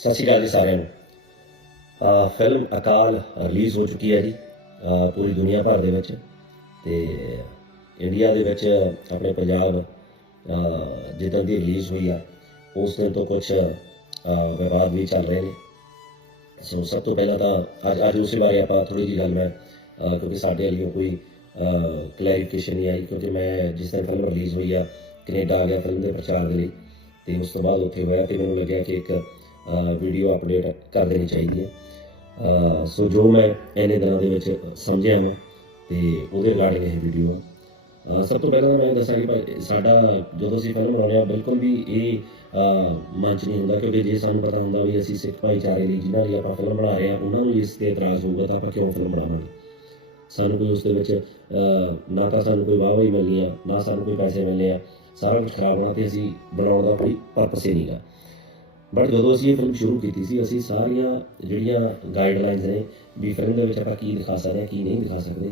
ਸਤਿ ਸ਼੍ਰੀ ਅਕਾਲ ਜੀ ਸਾਰਿਆਂ ਨੂੰ। ਅਹ ਫਿਲਮ ਅਕਾਲ ਰਿਲੀਜ਼ ਹੋ ਚੁੱਕੀ ਹੈ ਜੀ ਪੂਰੀ ਦੁਨੀਆ ਭਰ ਦੇ ਵਿੱਚ। ਤੇ ਇੰਡੀਆ ਦੇ ਵਿੱਚ ਆਪਣੇ ਪੰਜਾਬ ਅਹ ਜਿੱਦਾਂ ਦੀ ਰਿਲੀਜ਼ ਹੋਈ ਆ, ਉਸ ਦਿਨ ਤੋਂ ਕੁਝ ਵਿਵਾਦ ਵੀ ਚੱਲ ਰਹੇ ਨੇ। ਸੋ ਸਭ ਤੋਂ ਪਹਿਲਾਂ ਤਾਂ ਅੱਜ ਅੱਜ ਉਸੇ ਬਾਰੇ ਆਪਾਂ ਥੋੜੀ ਜਿਹੀ ਗੱਲ ਮੈਂ ਕਿਉਂਕਿ ਸਾਡੇ ਵੱਲੋਂ ਕੋਈ ਕਲੈਰੀਫਿਕੇਸ਼ਨ ਨਹੀਂ ਆਈ, ਕਿਉਂਕਿ ਮੈਂ ਜਿਸ ਦਿਨ ਫਿਲਮ ਰਿਲੀਜ਼ ਹੋਈ ਆ ਕੈਨੇਡਾ ਆ ਗਿਆ ਫਿਲਮ ਦੇ ਪ੍ਰਚਾਰ ਦੇ ਲਈ, ਤੇ ਉਸ ਤੋਂ ਬਾਅਦ ਉੱਥੇ ਹੋਇਆ, ਤੇ ਮੈਨੂੰ ਲੱਗਿਆ ਕਿ ਇੱਕ ਵੀਡੀਓ ਅਪਡੇਟ ਕਰ ਦੇਣੀ ਚਾਹੀਦੀ ਹੈ। ਸੋ ਜੋ ਮੈਂ ਇਹਨੇ ਦਿਨਾਂ ਦੇ ਵਿੱਚ ਸਮਝਿਆ ਮੈਂ ਤੇ ਉਹਦੇ ਰਿਗਾਰਡਿੰਗ ਇਹ ਵੀਡੀਓ ਸਭ ਤੋਂ ਪਹਿਲਾਂ ਤਾਂ ਮੈਂ ਦੱਸਾਂ ਕਿ ਭਾਈ, ਸਾਡਾ ਜਦੋਂ ਅਸੀਂ ਫਿਲਮ ਬਣਾਉਂਦੇ ਆ ਬਿਲਕੁਲ ਵੀ ਇਹ ਮੰਚ ਨਹੀਂ ਹੁੰਦਾ ਕਿਉਂਕਿ ਜੇ ਸਾਨੂੰ ਪਤਾ ਹੁੰਦਾ ਵੀ ਅਸੀਂ ਸਿੱਖ ਭਾਈਚਾਰੇ ਲਈ ਜਿਨ੍ਹਾਂ ਲਈ ਆਪਾਂ ਫਿਲਮ ਬਣਾ ਰਹੇ ਆ ਉਹਨਾਂ ਨੂੰ ਇਸ ਤੇ ਇਤਰਾਜ਼ ਹੋਊਗਾ ਤਾਂ ਆਪਾਂ ਕਿਉਂ ਫਿਲਮ ਬਣਾਵਾਂਗੇ? ਸਾਨੂੰ ਕੋਈ ਉਸ ਦੇ ਵਿੱਚ ਨਾ ਤਾਂ ਸਾਨੂੰ ਕੋਈ ਵਾਹ ਵਾਹੀ ਮਿਲਣੀ ਆ ਨਾ ਸਾਨੂੰ ਕੋਈ ਪੈਸੇ ਮਿਲਣੇ ਆ, ਸਾਰਾ ਕੁਝ ਖਰਾਬ ਹੋਣਾ ਤੇ ਅਸੀਂ ਬਣਾਉਣ ਦਾ ਕੋਈ ਪਰਪਸ ਹੀ ਨਹੀਂਗਾ ਬਟ ਜਦੋਂ ਅਸੀਂ ਇਹ ਫਿਲਮ ਸ਼ੁਰੂ ਕੀਤੀ ਸੀ, ਅਸੀਂ ਸਾਰੀਆਂ ਜਿਹੜੀਆਂ ਗਾਈਡਲਾਈਨਸ ਨੇ, ਵੀ ਫਿਲਮ ਦੇ ਵਿੱਚ ਆਪਾਂ ਕੀ ਦਿਖਾ ਸਕਦੇ ਹਾਂ, ਕੀ ਨਹੀਂ ਦਿਖਾ ਸਕਦੇ,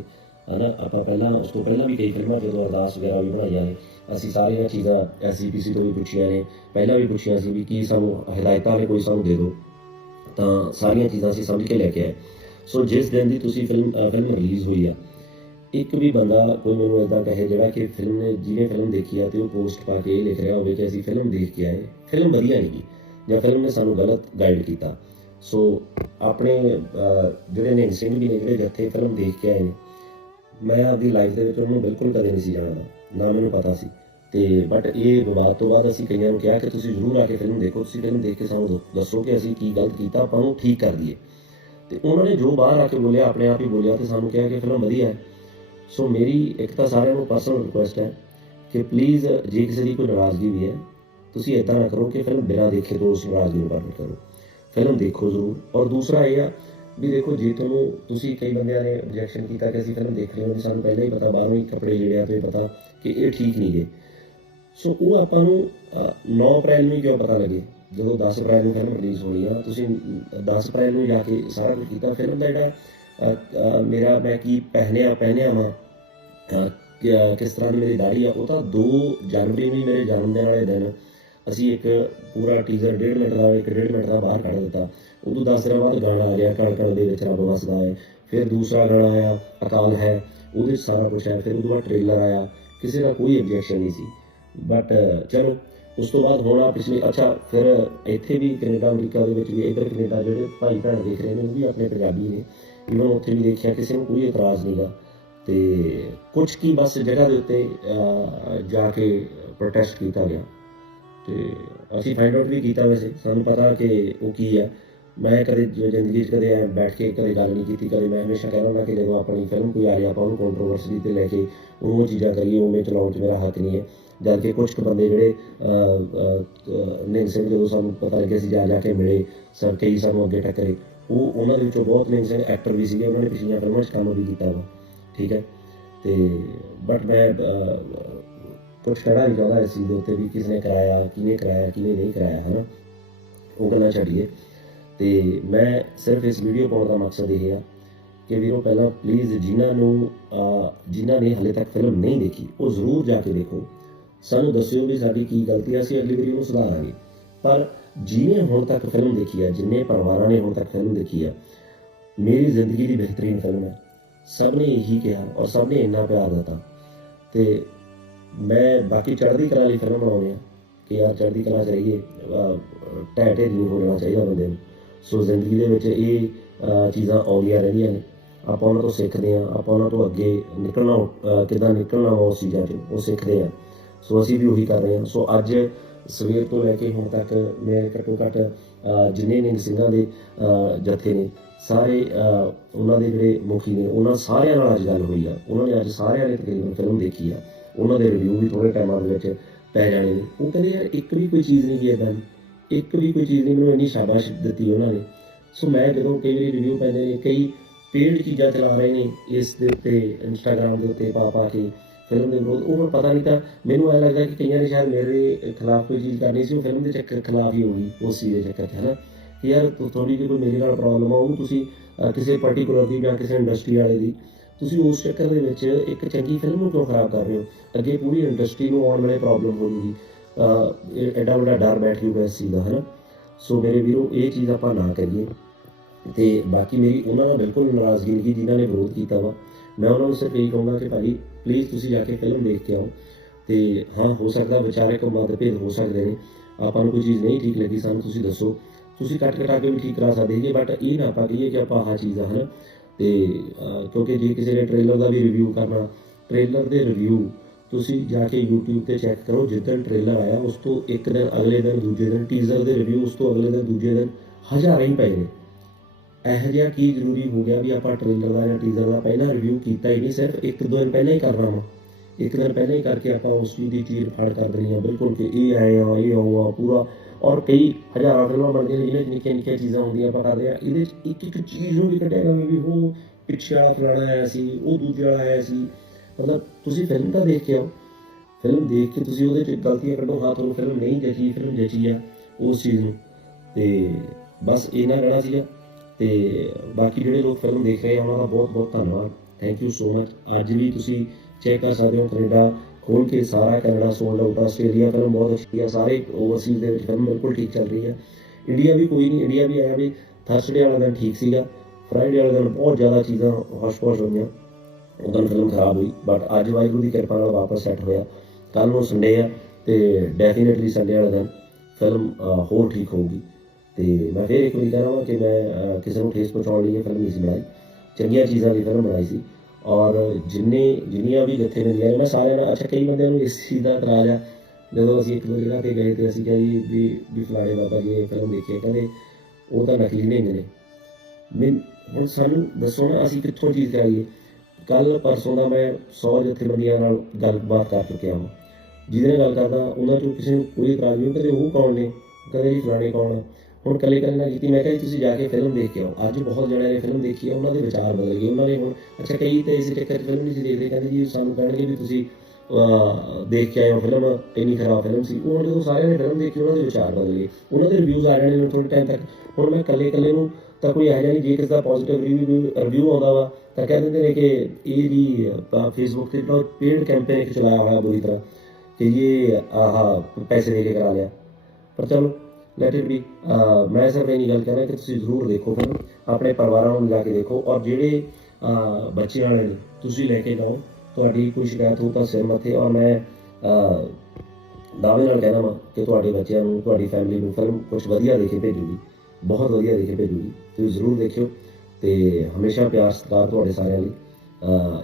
ਹਨਾ? ਆਪਾਂ ਪਹਿਲਾਂ, ਉਸ ਤੋਂ ਪਹਿਲਾਂ ਵੀ ਕਈ ਫਿਲਮਾਂ ਜਦੋਂ ਅਰਦਾਸ ਵਗੈਰਾ ਵੀ ਬਣਾਈਆਂ ਨੇ, ਅਸੀਂ ਸਾਰੀਆਂ ਚੀਜ਼ਾਂ ਐਸਜੀਪੀਸੀ ਤੋਂ ਵੀ ਪੁੱਛੀਆਂ ਨੇ। ਪਹਿਲਾਂ ਵੀ ਪੁੱਛੀਆਂ ਸੀ ਵੀ ਕੀ ਸਾਨੂੰ ਹਦਾਇਤਾਂ ਨੇ, ਕੋਈ ਸਾਨੂੰ ਦੇ ਦਿਓ ਤਾਂ ਸਾਰੀਆਂ ਚੀਜ਼ਾਂ ਅਸੀਂ ਸਮਝ ਕੇ ਲੈ ਕੇ ਆਏ। ਸੋ ਜਿਸ ਦਿਨ ਦੀ ਤੁਸੀਂ ਫਿਲਮ ਫਿਲਮ ਰਿਲੀਜ਼ ਹੋਈ ਆ, ਇੱਕ ਵੀ ਬੰਦਾ ਕੋਈ ਮੈਨੂੰ ਇਦਾਂ ਕਹੇ ਜਿਹੜਾ ਕਿ ਫਿਲਮ ਨੇ, ਜਿਹਨੇ ਫਿਲਮ ਦੇਖੀ ਆ ਤੇ ਉਹ ਪੋਸਟ ਪਾ ਕੇ ਇਹ ਲਿਖ ਰਿਹਾ ਹੋਵੇ ਕਿ ਅਸੀਂ ਫਿਲਮ ਦੇਖ ਕੇ ਆਏ। ਫਿਲਮ ਵਧੀਆ ਨਹੀਂ ਗੀ। ਜਾਂ ਫਿਲਮ ਨੇ ਸਾਨੂੰ ਗਲਤ ਗਾਈਡ ਕੀਤਾ। ਸੋ ਆਪਣੇ ਜਿਹੜੇ ਨੇ ਸਿੰਘ ਵੀ ਨੇ, ਜਿਹੜੇ ਜੱਥੇ ਫਿਲਮ ਦੇਖ ਕੇ ਆਏ ਨੇ, ਮੈਂ ਆਪਦੀ ਲਾਈਫ ਦੇ ਵਿੱਚ ਉਹਨੂੰ ਬਿਲਕੁਲ ਕਦੇ ਨਹੀਂ ਸੀ ਜਾਣਦਾ, ਨਾ ਮੈਨੂੰ ਪਤਾ ਸੀ। ਤੇ ਬਟ ਇਹ ਵਿਵਾਦ ਤੋਂ ਬਾਅਦ ਅਸੀਂ ਕਈਆਂ ਨੂੰ ਕਿਹਾ ਕਿ ਤੁਸੀਂ ਜ਼ਰੂਰ ਆ ਕੇ ਫਿਲਮ ਦੇਖੋ, ਤੁਸੀਂ ਫਿਲਮ ਦੇਖ ਕੇ ਸਾਨੂੰ ਦੱ- ਦੱਸੋ ਕਿ ਅਸੀਂ ਕੀ ਗਲਤ ਕੀਤਾ, ਆਪਾਂ ਨੂੰ ਠੀਕ ਕਰ ਦਈਏ। ਤੇ ਉਹਨਾਂ ਨੇ ਜੋ ਬਾਹਰ ਆ ਕੇ ਬੋਲਿਆ, ਆਪਣੇ ਆਪ ਹੀ ਬੋਲਿਆ ਤੇ ਸਾਨੂੰ ਕਿਹਾ ਕਿ ਫਿਲਮ ਵਧੀਆ ਹੈ। ਸੋ ਮੇਰੀ ਇੱਕ ਤਾਂ ਸਾਰਿਆਂ ਨੂੰ ਪਰਸਨਲ ਰਿਕੁਐਸਟ ਹੈ ਕਿ ਪਲੀਜ਼ ਜੇ ਕਿਸੇ ਦੀ ਕੋਈ ਨਾਰਾਜ਼ਗੀ ਵੀ ਹੈ ਤੁਸੀਂ ਇਦਾਂ ਨਾ ਕਰੋ ਕਿ ਫਿਲਮ ਬਿਨਾਂ ਦੇਖੇ ਤੋਂ ਉਸ ਨਾਰਾਜ਼ਗੀ ਨੂੰ ਕਰੋ। ਫਿਲਮ ਦੇਖੋ ਜ਼ਰੂਰ। ਔਰ ਦੂਸਰਾ ਇਹ ਆ ਵੀ ਦੇਖੋ ਜੇ ਤੁਹਾਨੂੰ ਤੁਸੀਂ ਕਈ ਬੰਦਿਆਂ ਨੇ ਰਿਜੈਕਸ਼ਨ ਕੀਤਾ ਕਿ ਅਸੀਂ ਫਿਲਮ ਦੇਖ ਲਈ ਹੋਣੀ ਸਾਨੂੰ ਪਹਿਲਾਂ ਹੀ ਪਤਾ ਬਾਹਰੋਂ ਹੀ ਕੱਪੜੇ ਜਿਹੜੇ ਆ ਤੇ ਪਤਾ ਕਿ ਇਹ ਠੀਕ ਨਹੀਂ ਗੇ। ਸੋ ਉਹ ਆਪਾਂ ਨੂੰ ਅਹ, 9 ਅਪ੍ਰੈਲ ਨੂੰ ਹੀ ਕਿਉਂ ਪਤਾ ਲੱਗੇ? ਜਦੋਂ 10 ਅਪ੍ਰੈਲ ਨੂੰ ਫਿਲਮ ਰਿਲੀਜ਼ ਹੋਣੀ ਆ ਤੁਸੀਂ ਅਮ, 10 ਅਪ੍ਰੈਲ ਨੂੰ ਜਾ ਕੇ ਸਾਰਾ ਕੁਝ ਕੀਤਾ। ਫਿਲਮ ਦਾ ਜਿਹੜਾ ਮੇਰਾ ਮੈਂ ਕੀ ਪਹਿਨਿਆ ਪਹਿਨਿਆ ਵਾਂ ਕਿਸ ਤਰ੍ਹਾਂ ਦੀ ਮੇਰੀ ਦਾੜੀ ਆ ਉਹ ਤਾਂ 2 ਜਨਵਰੀ ਨੂੰ ਹੀ ਮੇਰੇ ਜਨਮ ਦਿਨ ਵਾਲੇ ਦਿਨ ਅਸੀਂ ਇੱਕ ਪੂਰਾ ਟੀਜ਼ਰ 1.5 ਮਿੰਟ ਦਾ, ਇੱਕ 1.5 ਮਿੰਟ ਦਾ ਬਾਹਰ ਕੱਢ ਦਿੱਤਾ। ਉਦੋਂ 10 ਦਿਨਾਂ ਬਾਅਦ ਗਾਣਾ ਆ ਗਿਆ ਕਣ ਕਣ ਦੇ ਵਿੱਚ ਰੱਬ ਵਸਦਾ ਹੈ। ਫਿਰ ਦੂਸਰਾ ਗਾਣਾ ਆਇਆ, ਅਕਾਲ ਹੈ। ਉਹਦੇ ਸਾਰਾ ਕੁਝ ਹੈ। ਫਿਰ ਉਦੋਂ ਬਾਅਦ ਟ੍ਰੇਲਰ ਆਇਆ। ਕਿਸੇ ਦਾ ਕੋਈ ਆਬਜੈਕਸ਼ਨ ਨਹੀਂ ਸੀ। ਬਟ ਚਲੋ, ਉਸ ਤੋਂ ਬਾਅਦ ਹੋਣਾ ਪਿਛਲੇ, ਅੱਛਾ, ਫਿਰ ਇੱਥੇ ਵੀ ਕੈਨੇਡਾ, ਅਮਰੀਕਾ ਦੇ ਵਿੱਚ ਵੀ ਇੱਧਰ ਕੈਨੇਡਾ ਜਿਹੜੇ ਭਾਈ ਭੈਣ ਦੇਖ ਰਹੇ ਨੇ, ਉਹ ਵੀ ਆਪਣੇ ਪੰਜਾਬੀ ਨੇ। ਇਵਨ ਉੱਥੇ ਵੀ ਦੇਖਿਆ, ਕਿਸੇ ਨੂੰ ਕੋਈ ਇਤਰਾਜ਼ ਨਹੀਂਗਾ ਤੇ ਕੁਝ ਕੀ ਬਸ ਜਗ੍ਹਾ ਦੇ ਉੱਤੇ ਜਾ ਕੇ ਪ੍ਰੋਟੈਸਟ ਕੀਤਾ ਗਿਆ। ਤੇ ਅਸੀਂ ਫਾਈਂਡ ਆਊਟ ਵੀ ਕੀਤਾ ਵੈਸੇ। ਸਾਨੂੰ ਪਤਾ ਕਿ ਉਹ ਕੀ ਹੈ ਮੈਂ ਕਦੇ ਜ਼ਿੰਦਗੀ 'ਚ ਕਦੇ ਐਂ ਬੈਠ ਕੇ ਕਦੇ ਗੱਲ ਨਹੀਂ ਕੀਤੀ, ਕਦੇ ਮੈਂ ਹਮੇਸ਼ਾ ਕਹਿੰਦਾ ਹੁੰਦਾ ਕਿ ਜਦੋਂ ਆਪਣੀ ਫਿਲਮ ਕੋਈ ਆ ਰਹੀ ਆਪਾਂ ਉਹਨੂੰ ਕੰਟਰੋਵਰਸੀ ਤੇ ਲੈ ਕੇ ਉਹ ਚੀਜ਼ਾਂ ਕਰੀਏ, ਉਵੇਂ ਚਲਾਉਣ 'ਚ ਮੇਰਾ ਹੱਕ ਨਹੀਂ ਹੈ। ਜਦ ਕਿ ਕੁਝ ਕੁ ਬੰਦੇ ਜਿਹੜੇ ਨਿੰਗ ਸਿੰਘ ਜਦੋਂ ਸਾਨੂੰ ਪਤਾ ਲੱਗਿਆ ਸੀ ਜਾ ਜਾ ਕੇ ਮਿਲੇ, ਸਰ ਕਈ ਸਾਨੂੰ ਅੱਗੇ ਟੱਕਰੇ, ਉਹ ਉਹਨਾਂ ਦੇ ਵਿੱਚੋਂ ਬਹੁਤ ਨਿੰਗ ਸਿੰਘ ਐਕਟਰ ਵੀ ਸੀਗੇ, ਉਹਨਾਂ ਨੇ ਪਿਛਲੀਆਂ ਫਿਲਮਾਂ 'ਚ ਕੰਮ ਵੀ ਕੀਤਾ ਵਾ। ਠੀਕ ਹੈ? ਤੇ ਬਟ ਮੈਂ ਅਹ, ਕੁਝ ਕਹਿਣਾ ਨਹੀਂ ਚਾਹੁੰਦਾ ਇਸ ਚੀਜ਼ ਦੇ ਉੱਤੇ ਵੀ ਕਿਸ ਨੇ ਕਰਾਇਆ ਕਿਹਨੇ ਕਰਾਇਆ ਕਿਹਨੇ ਨਹੀਂ ਕਰਾਇਆ ਹੈ ਨਾ ਉਹ ਗੱਲਾਂ ਛੱਡੀਏ। ਤੇ ਮੈਂ ਸਿਰਫ ਇਸ ਵੀਡੀਓ ਪਾਉਣ ਦਾ ਮਕਸਦ ਇਹ ਹੈ ਕਿ ਵੀਰੋ ਪਹਿਲਾਂ ਪਲੀਜ਼ ਜਿਨ੍ਹਾਂ ਨੂੰ ਅਹ, ਜਿਨ੍ਹਾਂ ਨੇ ਹਲੇ ਤੱਕ ਫਿਲਮ ਨਹੀਂ ਦੇਖੀ ਉਹ ਜ਼ਰੂਰ ਜਾ ਕੇ ਦੇਖੋ। ਸਾਨੂੰ ਦੱਸਿਓ ਵੀ ਸਾਡੀ ਕੀ ਗਲਤੀ ਹੈ ਅਸੀਂ ਅਗਲੀ ਵਾਰੀ ਉਹਨੂੰ ਸੁਧਾਰਾਂਗੇ। ਪਰ ਜਿਹਨੇ ਹੁਣ ਤੱਕ ਫਿਲਮ ਦੇਖੀ ਹੈ ਜਿੰਨੇ ਪਰਿਵਾਰਾਂ ਨੇ ਹੁਣ ਤੱਕ ਫਿਲਮ ਦੇਖੀ ਹੈ ਮੇਰੀ ਜ਼ਿੰਦਗੀ ਦੀ ਬਿਹਤਰੀਨ ਫਿਲਮ ਹੈ। ਸਭ ਨੇ ਇਹੀ ਕਿਹਾ ਔਰ ਸਭ ਨੇ ਇੰਨਾ ਪਿਆਰ ਦਿੱਤਾ। ਤੇ ਮੈਂ ਬਾਕੀ ਚੜ੍ਹਦੀ ਕਲਾ ਲਈ ਫਿਲਮ ਬਣਾਉਂਦੇ ਆ ਕਿ ਯਾਰ ਚੜ੍ਹਦੀ ਕਲਾ ਚ ਰਹੀਏ ਟੈ ਢੇ ਨਹੀਂ ਹੋਣਾ ਚਾਹੀਦਾ ਬੰਦੇ ਨੂੰ। ਸੋ ਜ਼ਿੰਦਗੀ ਦੇ ਵਿੱਚ ਇਹ ਚੀਜ਼ਾਂ ਆਉਂਦੀਆਂ ਰਹਿੰਦੀਆਂ ਨੇ। ਆਪਾਂ ਉਹਨਾਂ ਤੋਂ ਸਿੱਖਦੇ ਆ ਆਪਾਂ ਉਹਨਾਂ ਤੋਂ ਅੱਗੇ ਨਿਕਲਣਾ ਅਹ, ਕਿੱਦਾਂ ਨਿਕਲਣਾ ਵਾ ਉਸ ਚੀਜ਼ਾਂ ਤੋਂ ਉਹ ਸਿੱਖਦੇ ਆ ਸੋ ਅਸੀਂ ਵੀ ਉਹੀ ਕਰ ਰਹੇ ਹਾਂ। ਸੋ ਅੱਜ ਸਵੇਰ ਤੋਂ ਲੈ ਕੇ ਹੁਣ ਤੱਕ ਮੈਂ ਘੱਟੋ ਘੱਟ ਜਿੰਨੇ ਨੇ ਸਿੰਘਾਂ ਦੇ ਜਥੇ ਨੇ ਸਾਰੇ ਉਹਨਾਂ ਦੇ ਜਿਹੜੇ ਮੁਖੀ ਨੇ ਉਹਨਾਂ ਸਾਰਿਆਂ ਨਾਲ ਅੱਜ ਗੱਲ ਹੋਈ ਆ। ਉਹਨਾਂ ਨੇ ਅੱਜ ਸਾਰਿਆਂ ਨੇ ਤਕਰੀਬਨ ਫਿਲਮ ਦੇਖੀ ਆ। ਉਹਨਾਂ ਦੇ ਰਿਵਿਊ ਵੀ ਥੋੜੇ ਟਾਈਮਾਂ ਦੇ ਵਿੱਚ ਪੈ ਜਾਣੇ ਨੇ। ਉਹ ਕਹਿੰਦੇ ਯਾਰ ਇੱਕ ਵੀ ਕੋਈ ਚੀਜ਼ ਨਹੀਂ ਗਈ ਏਦਾਂ ਇੱਕ ਵੀ ਕੋਈ ਚੀਜ਼ ਨਹੀਂ, ਮੈਨੂੰ ਇੰਨੀ ਸ਼ਾਬਾਸ਼ ਦਿੱਤੀ ਉਹਨਾਂ ਨੇ। ਸੋ ਮੈਂ ਜਦੋਂ ਕਈ ਵਾਰੀ ਰਿਵਿਊ ਪੈਂਦੇ ਨੇ, ਕਈ ਪੇਡ ਚੀਜ਼ਾਂ ਚਲਾ ਰਹੇ ਨੇ ਇਸ ਦੇ ਉੱਤੇ ਇੰਸਟਾਗ੍ਰam ਦੇ ਉੱਤੇ ਪਾ ਪਾ ਕੇ ਫਿਲਮ ਦੇ ਵਿਰੋਧ। ਉਹ ਹੁਣ ਪਤਾ ਨਹੀਂ ਤਾਂ ਮੈਨੂੰ ਐ ਲੱਗਦਾ ਕਿ ਕਈਆਂ ਨੇ ਸ਼ਾਇਦ ਮੇਰੇ ਖਿਲਾਫ ਕੋਈ ਚੀਜ਼ ਕਰਨੀ ਸੀ, ਉਹ ਫਿਲਮ ਦੇ ਚੱਕਰ ਖਿਲਾਫ ਹੀ ਹੋਊਗੀ, ਉਸ ਚੀਜ਼ ਦੇ ਚੱਕਰ 'ਚ ਹੈ ਨਾ ਕਿ ਯਾਰ ਥੋੜੀ ਜਿਹੀ ਕੋਈ ਮੇਰੇ ਨਾਲ ਪ੍ਰੋਬਲਮ ਆ, ਉਹਨੂੰ ਤੁਸੀਂ ਕਿਸੇ ਪਾਰਟਿਕੂਲਰ ਦੀ ਜਾਂ ਕਿਸੇ ਇੰਡਸਟਰੀ ਵਾਲੇ ਦੀ ਤੁਸੀਂ ਉਸ ਚੱਕਰ ਦੇ ਵਿੱਚ ਇੱਕ ਚੰਗੀ ਫਿਲਮ ਨੂੰ ਕਿਉਂ ਖਰਾਬ ਕਰ ਰਹੇ ਹੋ? ਅੱਗੇ ਪੂਰੀ ਇੰਡਸਟਰੀ ਨੂੰ ਆਉਣ ਵਾਲੇ ਪ੍ਰੋਬਲਮ ਹੋਊਗੀ। ਐਡਾ ਵੱਡਾ ਡਰ ਬੈਠ ਜੂਗਾ ਇਸ ਚੀਜ਼ ਦਾ ਹੈ ਨਾ ਸੋ ਮੇਰੇ ਵੀਰੋ, ਇਹ ਚੀਜ਼ ਆਪਾਂ ਨਾ ਕਰੀਏ। ਤੇ ਬਾਕੀ ਮੇਰੀ ਉਹਨਾਂ ਨਾਲ ਬਿਲਕੁਲ ਨਾਰਾਜ਼ਗੀ ਨਹੀਂ ਜਿਨ੍ਹਾਂ ਨੇ ਵਿਰੋਧ ਕੀਤਾ ਵਾ, ਮੈਂ ਉਹਨਾਂ ਨੂੰ ਸਿਰਫ ਇਹ ਕਹੂੰਗਾ ਕਿ ਭਾਈ ਪਲੀਜ਼ ਤੁਸੀਂ ਜਾ ਕੇ ਫਿਲਮ ਦੇਖ ਕੇ ਆਓ। ਤੇ ਹਾਂ, ਹੋ ਸਕਦਾ ਵਿਚਾਰਕ ਮਤਭੇਦ ਹੋ ਸਕਦੇ ਨੇ। ਆਪਾਂ ਨੂੰ ਕੋਈ ਚੀਜ਼ ਨਹੀਂ ਠੀਕ ਲੱਗੀ ਸਾਨੂੰ, ਤੁਸੀਂ ਦੱਸੋ। ਤੁਸੀਂ ਕੱਟ ਕਟਾ ਕੇ ਵੀ ਠੀਕ ਕਰਾ ਸਕਦੇ ਜੀ ਬਟ ਇਹ ਨਾ ਆਪਾਂ ਕਹੀਏ ਕਿ ਆਪਾਂ ਆਹ ਚੀਜ਼ ਆ, ਹਨ? ਤੇ ਕਿਉਂਕਿ ਜੇ ਕਿਸੇ ਨੇ ਟ੍ਰੇਲਰ ਦਾ ਵੀ ਰਿਵਿਊ ਕਰਨਾ ਟ੍ਰੇਲਰ ਦੇ ਰਿਵਿਊ ਤੁਸੀਂ ਜਾ ਕੇ YouTube ਤੇ ਚੈੱਕ ਕਰੋ ਜਿੱਦਣ ਟ੍ਰੇਲਰ ਆਇਆ, ਉਸ ਤੋਂ ਇੱਕ ਦਿਨ, ਅਗਲੇ ਦਿਨ, ਦੂਜੇ ਦਿਨ ਟੀਜ਼ਰ ਦੇ ਰਿਵਿਊ ਉਸ ਤੋਂ ਅਗਲੇ ਦਿਨ, ਦੂਜੇ ਦਿਨ, ਹਜ਼ਾਰਾਂ ਹੀ ਪਏ ਨੇ। ਇਹੋ ਜਿਹਾ ਕੀ ਜ਼ਰੂਰੀ ਹੋ ਗਿਆ ਵੀ ਆਪਾਂ ਟ੍ਰੇਲਰ ਦਾ ਜਾਂ ਟੀਜ਼ਰ ਦਾ ਪਹਿਲਾਂ ਰਿਵਿਊ ਕੀਤਾ ਹੀ ਨਹੀਂ, ਸਿਰਫ ਇੱਕ ਦੋ ਦਿਨ ਪਹਿਲਾਂ ਹੀ ਕਰਨਾ ਵਾ। ਇੱਕ ਦਿਨ ਪਹਿਲਾਂ ਹੀ ਕਰਕੇ ਆਪਾਂ ਉਸ ਚੀਜ਼ ਦੀ ਚੀਰ ਫਾੜ ਕਰ ਦੇਣੀ ਆ, ਬਿਲਕੁਲ ਕਿ ਇਹ ਆਏ ਆ, ਇਹ ਆਉ ਆ, ਪੂਰਾ ਔਰ ਕਈ ਹਜ਼ਾਰਾਂ ਫਿਲਮਾਂ ਬਣਦੀਆਂ ਨੇ ਜਿਹਨਾਂ 'ਚ ਨਿੱਕੀਆਂ ਨਿੱਕੀਆਂ ਚੀਜ਼ਾਂ ਹੁੰਦੀਆਂ ਆਪਾਂ ਕਰਦੇ ਆ ਇਹਦੇ 'ਚ ਇੱਕ ਇੱਕ ਚੀਜ਼ ਨੂੰ ਵੀ ਕੱਢਿਆ ਵੀ ਉਹ ਪਿੱਛੇ ਫਲਾਣਾ ਆਇਆ ਸੀ, ਉਹ ਦੂਜੇ ਵਾਲਾ ਆਇਆ ਸੀ। ਮਤਲਬ ਤੁਸੀਂ ਫਿਲਮ ਤਾਂ ਦੇਖ ਕੇ ਆਓ। ਫਿਲਮ ਦੇਖ ਕੇ ਤੁਸੀਂ ਉਹਦੇ 'ਚ ਗਲਤੀਆਂ ਕੱਢੋ, ਹਾਂ, ਤੁਹਾਨੂੰ ਫਿਲਮ ਨਹੀਂ ਜਚੀ ਫਿਲਮ ਜਚੀ ਆ ਉਸ ਚੀਜ਼ ਨੂੰ। ਤੇ ਬਸ ਇਹਨਾਂ ਰਹਿਣਾ ਸੀਗਾ। ਤੇ ਬਾਕੀ ਜਿਹੜੇ ਲੋਕ ਫਿਲਮ ਦੇਖ ਰਹੇ ਆ, ਉਹਨਾਂ ਦਾ ਬਹੁਤ ਬਹੁਤ ਧੰਨਵਾਦ। ਥੈਂਕ ਯੂ ਸੋ ਮਚ ਅੱਜ ਵੀ ਤੁਸੀਂ ਚੈੱਕ ਕਰ ਸਕਦੇ ਹੋ ਕੈਨੇਡਾ ਖੋਲ ਕੇ ਸਾਰਾ Canada sold out Australia film ਬਹੁਤ ਅੱਛੀ ਆ, ਸਾਰੇ ਓਵਰਸੀਜ਼ ਦੇ ਵਿੱਚ ਫਿਲਮ ਬਿਲਕੁਲ ਠੀਕ ਚੱਲ ਰਹੀ ਹੈ ਇੰਡੀਆ ਵੀ ਕੋਈ ਨਹੀਂ, ਇੰਡੀਆ ਵੀ ਆਇਆ ਵੀ ਥਰਸਡੇ ਵਾਲਾ ਦਿਨ ਠੀਕ ਸੀਗਾ ਫਰਾਈਡੇ ਵਾਲਾ ਦਿਨ ਬਹੁਤ ਜ਼ਿਆਦਾ ਚੀਜ਼ਾਂ ਹੌਸ਼-ਪੌਸ਼ ਹੋਈਆਂ। ਉਦੋਂ ਫਿਲਮ ਖਰਾਬ ਹੋਈ ਬਟ ਅੱਜ ਵਾਹਿਗੁਰੂ ਦੀ ਕਿਰਪਾ ਨਾਲ ਵਾਪਸ ਸੈੱਟ ਹੋਇਆ। ਕੱਲ ਨੂੰ ਸੰਡੇ ਆ ਤੇ ਡੈਫੀਨਿਟਲੀ ਸੰਡੇ ਵਾਲਾ ਦਿਨ ਫਿਲਮ ਹੋਰ ਠੀਕ ਹੋਊਗੀ। ਤੇ ਮੈਂ ਫਿਰ ਇੱਕ ਵਾਰੀ ਕਹਿ ਰਹਾ ਕਿ ਮੈਂ ਕਿਸੇ ਨੂੰ ਠੇਸ ਪਹੁੰਚਾਉਣ ਲਈ ਇਹ ਫਿਲਮ ਨਹੀਂ ਸੀ ਬਣਾਈ। ਚੰਗੀਆਂ ਚੀਜ਼ਾਂ ਦੀ ਫਿਲਮ ਬਣਾਈ ਸੀ। ਔਰ ਜਿੰਨੇ, ਜਿੰਨੀਆਂ ਵੀ ਜਥੇਬੰਦੀਆਂ ਨੇ ਮੈਂ ਸਾਰਿਆਂ ਨਾਲ ਅੱਛਾ, ਕਈ ਬੰਦਿਆਂ ਨੂੰ ਇਸ ਚੀਜ਼ ਦਾ ਇਤਰਾਜ਼ ਆ। ਜਦੋਂ ਅਸੀਂ ਇੱਕ ਦੋ ਜਗ੍ਹਾ ਤੇ ਗਏ ਤੇ ਅਸੀਂ ਕਿਹਾ ਜੀ ਵੀ ਵੀ ਫਲਾਣੇ ਬਾਬਾ ਜੀ ਇਹ ਫਿਲਮ ਦੇਖੀ ਕਹਿੰਦੇ ਉਹ ਤਾਂ ਨਕਲੀ ਨੇ ਮਿਲੇ। ਮੈਂ, ਹੁਣ ਸਾਨੂੰ ਦੱਸੋ ਨਾ, ਅਸੀਂ ਕਿੱਥੋਂ ਚੀਜ਼ ਕਰਾਈਏ? ਕੱਲ ਪਰਸੋਂ ਦਾ ਮੈਂ 100 ਜਥੇਬੰਦੀਆਂ ਨਾਲ ਗੱਲਬਾਤ ਕਰ ਚੁੱਕਿਆ ਹਾਂ। ਜਿਹਦੇ ਨਾਲ ਗੱਲ ਕਰਦਾ, ਉਹਨਾਂ ਚੋਂ ਕਿਸੇ ਨੂੰ ਕੋਈ ਇਤਰਾਜ਼ ਨਹੀਂ ਕਦੇ ਉਹ ਕੌਣ ਨੇ? ਕਦੇ ਜੀ ਫਲਾਣੇ ਕੌਣ ਆ? ਹੁਣ ਕੱਲੇ ਕੱਲੇ ਨਾਲ ਕੀਤੀ, ਮੈਂ ਕਿਹਾ ਜੀ ਤੁਸੀਂ ਜਾ ਕੇ ਫਿਲਮ ਦੇਖ ਕੇ ਆਓ। ਅੱਜ ਬਹੁਤ ਜਣਿਆਂ ਨੇ ਫਿਲਮ ਦੇਖੀ ਆ, ਉਹਨਾਂ ਦੇ ਵਿਚਾਰ ਬਦਲ ਗਏ। ਉਹਨਾਂ ਨੇ ਹੁਣ, ਅੱਛਾ, ਕਈ ਤਾਂ ਇਸ ਚੱਕਰ ਫਿਲਮ ਨਹੀਂ ਸੀ ਦੇਖਦੇ, ਕਹਿੰਦੇ ਜੀ ਸਾਨੂੰ ਕਹਿਣਗੇ ਵੀ ਤੁਸੀਂ ਦੇਖ ਕੇ ਆਏ ਫਿਲਮ ਇੰਨੀ ਖਰਾਬ ਫਿਲਮ ਸੀ। ਉਹ ਜਦੋਂ ਸਾਰਿਆਂ ਨੇ ਫਿਲਮ ਦੇਖੀ, ਉਹਨਾਂ ਦੇ ਵਿਚਾਰ ਬਦਲ ਗਏ। ਉਹਨਾਂ ਦੇ ਰਿਵਿਊਜ਼ ਆ ਰਹੇ ਨੇ ਥੋੜੇ ਟਾਈਮ ਤੱਕ। ਹੁਣ ਮੈਂ ਕੱਲੇ ਕੱਲੇ ਨੂੰ ਤਾਂ ਕੋਈ ਇਹੋ ਜਿਹਾ ਨਹੀਂ, ਜੇ ਕਿਸੇ ਦਾ ਪੋਜ਼ਿਟਿਵ ਰਿਵਿਊ ਰਿਵਿਊ ਆਉਂਦਾ ਵਾ, ਤਾਂ ਕਹਿ ਦਿੰਦੇ ਨੇ ਕਿ ਇਹ ਜੀ ਫੇਸਬੁੱਕ ਤੇ ਤਾਂ ਪੇਡ ਕੈਂਪੇਨ ਇੱਕ ਚਲਾਇਆ ਹੋਇਆ ਬੁਰੀ ਤਰ੍ਹਾਂ, ਕਿ ਇਹ ਆਹ, ਪੈਸੇ ਦੇ ਕੇ ਕਰਾ ਲਿਆ। ਪਰ ਚਲੋ ਲੈਟ ਇਟ ਬੀ ਮੈਂ ਸਿਰਫ ਇਹ ਨਹੀਂ ਗੱਲ ਕਰ ਰਿਹਾ ਕਿ ਤੁਸੀਂ ਜ਼ਰੂਰ ਦੇਖੋ ਫਿਲਮ ਆਪਣੇ ਪਰਿਵਾਰਾਂ ਨੂੰ ਲਿਜਾ ਕੇ ਦੇਖੋ ਔਰ ਜਿਹੜੇ ਅਹ, ਬੱਚੇ ਵਾਲੇ ਨੇ ਤੁਸੀਂ ਲੈ ਕੇ ਜਾਓ। ਤੁਹਾਡੀ ਕੋਈ ਸ਼ਿਕਾਇਤ ਹੋ ਤਾਂ ਸਿਰ ਮੱਥੇ ਔਰ ਮੈਂ ਦਾਅਵੇ ਨਾਲ ਕਹਿਣਾ ਵਾ ਕਿ ਤੁਹਾਡੇ ਬੱਚਿਆਂ ਨੂੰ ਤੁਹਾਡੀ ਫੈਮਿਲੀ ਨੂੰ ਫਿਲਮ ਕੁਝ ਵਧੀਆ ਦੇ ਕੇ ਭੇਜੂਗੀ ਬਹੁਤ ਵਧੀਆ ਦੇ ਕੇ ਭੇਜੂਗੀ। ਤੁਸੀਂ ਜ਼ਰੂਰ ਦੇਖਿਓ ਤੇ ਹਮੇਸ਼ਾ ਪਿਆਰ ਸਤਿਕਾਰ ਤੁਹਾਡੇ ਸਾਰਿਆਂ ਲਈ।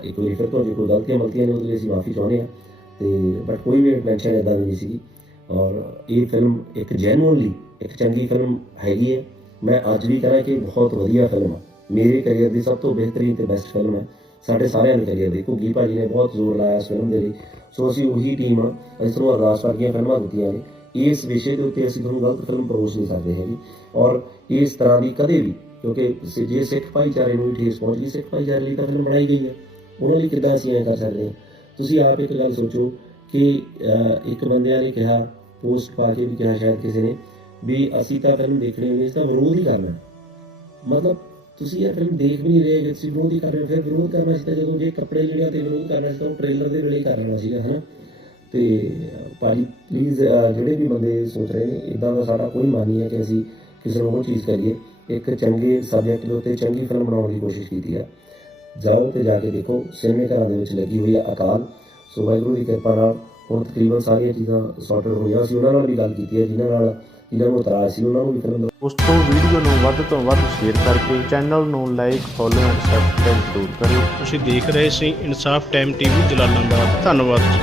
ਇੱਕ ਵਾਰੀ ਫਿਰ ਤੋਂ ਜੇ ਕੋਈ ਗਲਤੀਆਂ ਮਲਤੀਆਂ ਨੇ ਉਹਦੇ ਲਈ ਅਸੀਂ ਮਾਫੀ ਚਾਹੁੰਦੇ ਹਾਂ ਤੇ ਬਟ ਕੋਈ ਵੀ ਇੰਟੈਂਸ਼ਨ ਇਦਾਂ ਦੀ ਨਹੀਂ ਸੀਗੀ। ਔਰ ਇਹ ਫਿਲਮ ਇੱਕ ਜੈਨੂਅਨਲੀ ਇੱਕ ਚੰਗੀ ਫਿਲਮ ਹੈਗੀ ਹੈ। ਮੈਂ ਅੱਜ ਵੀ ਕਹਾਂ ਕਿ ਬਹੁਤ ਵਧੀਆ ਫਿਲਮ ਹੈ ਮੇਰੇ ਕੈਰੀਅਰ ਦੀ ਸਭ ਤੋਂ ਬਿਹਤਰੀਨ ਤੇ ਬੈਸਟ ਫਿਲਮ ਹੈ। ਸਾਡੇ ਸਾਰਿਆਂ ਦੇ ਕੈਰੀਅਰ ਦੀ। ਘੁੱਗੀ ਭਾਜੀ ਨੇ ਬਹੁਤ ਜ਼ੋਰ ਲਾਇਆ ਇਸ ਫਿਲਮ ਦੇ ਲਈ। ਸੋ ਅਸੀਂ ਉਹੀ ਟੀਮ ਆ। ਅਸੀਂ ਤੁਹਾਨੂੰ ਅਰਦਾਸ ਵਰਗੀਆਂ ਫਿਲਮਾਂ ਦਿੱਤੀਆਂ ਨੇ। ਇਸ ਵਿਸ਼ੇ ਦੇ ਉੱਤੇ ਅਸੀਂ ਤੁਹਾਨੂੰ ਗਲਤ ਫਿਲਮ ਪਰੋਸ ਨਹੀਂ ਸਕਦੇ ਹੈਗੇ। ਔਰ ਇਸ ਤਰ੍ਹਾਂ ਦੀ ਕਦੇ ਵੀ, ਕਿਉਂਕਿ ਜੇ ਸਿੱਖ ਭਾਈਚਾਰੇ ਨੂੰ ਵੀ ਠੇਸ ਪਹੁੰਚ ਗਈ, ਸਿੱਖ ਭਾਈਚਾਰੇ ਲਈ ਤਾਂ ਫਿਲਮ ਬਣਾਈ ਗਈ ਹੈ। ਉਹਨਾਂ ਲਈ ਕਿੱਦਾਂ ਅਸੀਂ ਐਂ ਕਰ ਸਕਦੇ ਹਾਂ? ਤੁਸੀਂ ਆਪ ਇੱਕ ਗੱਲ ਸੋਚੋ ਕਿ ਇੱਕ ਬੰਦਿਆਂ ਨੇ ਕਿਹਾ, ਪੋਸਟ ਪਾ ਕੇ ਵੀ ਕਿਹਾ ਸ਼ਾਇਦ ਕਿਸੇ ਨੇ ਵੀ ਅਸੀਂ ਤਾਂ ਫਿਲਮ ਦੇਖਣੀ ਨਹੀਂ ਇਸ ਦਾ ਵਿਰੋਧ ਹੀ ਕਰਨਾ ਮਤਲਬ ਤੁਸੀਂ ਇਹ ਫਿਲਮ ਦੇਖ ਵੀ ਨਹੀਂ ਰਹੇ ਕਿ ਤੁਸੀਂ ਵਿਰੋਧ ਹੀ ਕਰ ਰਹੇ ਹੋ ਫਿਰ ਵਿਰੋਧ ਕਰਨਾ ਸੀ ਤਾਂ ਜਦੋਂ ਜੇ ਕੱਪੜੇ ਜਿਹੜਿਆਂ ਤੇ ਵਿਰੋਧ ਕਰਨਾ ਸੀ ਤਾਂ ਉਹ ਟ੍ਰੇਲਰ ਦੇ ਵੇਲੇ ਹੀ ਕਰ ਲੈਣਾ ਸੀਗਾ ਹਨਾ? ਤੇ ਅਹ, ਭਾਜੀ ਪਲੀਜ਼ ਜਿਹੜੇ ਵੀ ਬੰਦੇ ਸੋਚ ਰਹੇ ਨੇ ਇਦਾਂ ਦਾ ਸਾਡਾ ਕੋਈ ਮਨ ਨਹੀਂ ਹੈ ਕਿ ਅਸੀਂ ਕਿਸੇ ਨੂੰ ਉਹ ਚੀਜ਼ ਕਰੀਏ ਇੱਕ ਚੰਗੇ ਸਬਜੈਕਟ ਦੇ ਉੱਤੇ ਚੰਗੀ ਫਿਲਮ ਬਣਾਉਣ ਦੀ ਕੋਸ਼ਿਸ਼ ਕੀਤੀ ਹੈ ਜਾਓ ਤੇ ਜਾ ਕੇ ਦੇਖੋ ਸਿਨੇਮੇ ਘਰਾਂ ਦੇ ਵਿੱਚ ਲੱਗੀ ਹੋਈ ਹੈ ਅਕਾਲ। ਸੋ ਵਾਹਿਗੁਰੂ ਦੀ ਕਿਰਪਾ ਨਾਲ ਹੁਣ ਤਕਰੀਬਨ ਸਾਰੀਆਂ ਚੀਜ਼ਾਂ ਸੌਰਟਡ ਹੋਈਆਂ। ਸੀ ਉਹਨਾਂ ਨਾਲ ਵੀ ਗੱਲ ਕੀਤੀ ਹੈ ਜਿਨ੍ਹਾਂ ਨਾਲ ਜਿਨ੍ਹਾਂ ਨੂੰ ਇਤਰਾਜ਼ ਸੀ ਉਹਨਾਂ ਨੂੰ ਵੀ ਫਿਲਮ ਉਸ ਤੋਂ ਵੀਡੀਓ ਨੂੰ ਵੱਧ ਤੋਂ ਵੱਧ ਸ਼ੇਅਰ ਕਰਕੇ ਚੈਨਲ ਨੂੰ ਲਾਈਕ ਫੋਲੋ ਐਂਡ ਸਬਸਕ੍ਰਾਈਬ ਜ਼ਰੂਰ ਕਰਿਓ। ਤੁਸੀਂ ਦੇਖ ਰਹੇ ਸੀ ਇਨਸਾਫ ਟਾਈਮ ਟੀਵੀ ਜਲਾਲਾਬਾਦ। ਧੰਨਵਾਦ ਜੀ।